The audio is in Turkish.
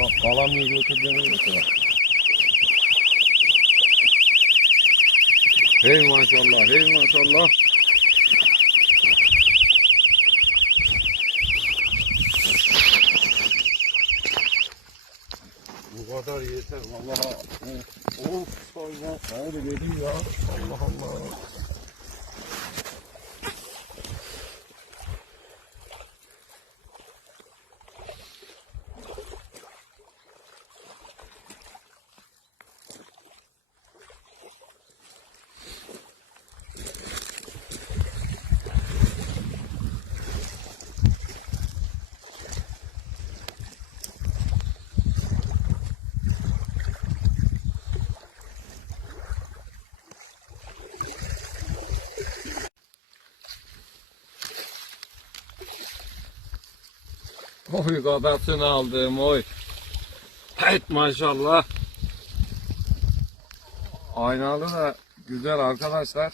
Ka- Kalamıyor götürdüğünü götürüyor. Hey maşallah, hey maşallah. Bu kadar yeter vallahi. Of, of Allah. Hayır dedim ya. Allah Allah. Oy kadasını aldım oy. Evet maşallah. Aynalı da güzel arkadaşlar.